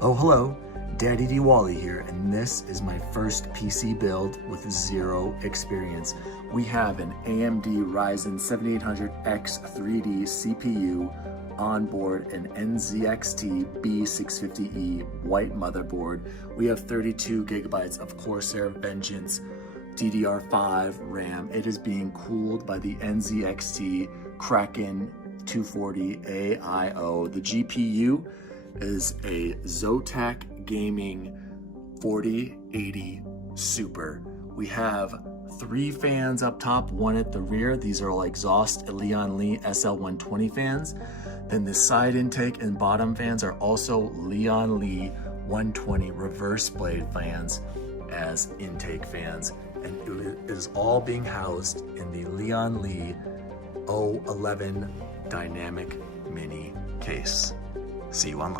Oh, hello, Daddy D Wally here, and this is my first PC build with zero experience. We have an AMD Ryzen 7800X 3D CPU on board, an NZXT B650E white motherboard. We have 32 gigabytes of Corsair Vengeance DDR5 RAM. It is being cooled by the NZXT Kraken 240 AIO. The GPU is a Zotac Gaming 4080 Super. We have 3 fans up top, 1 at the rear. These are like exhaust Lian SL120 fans. Then the side intake and bottom fans are also Lian 120 reverse blade fans as intake fans. And it is all being housed in the Lian O11 dynamic mini case. See you online.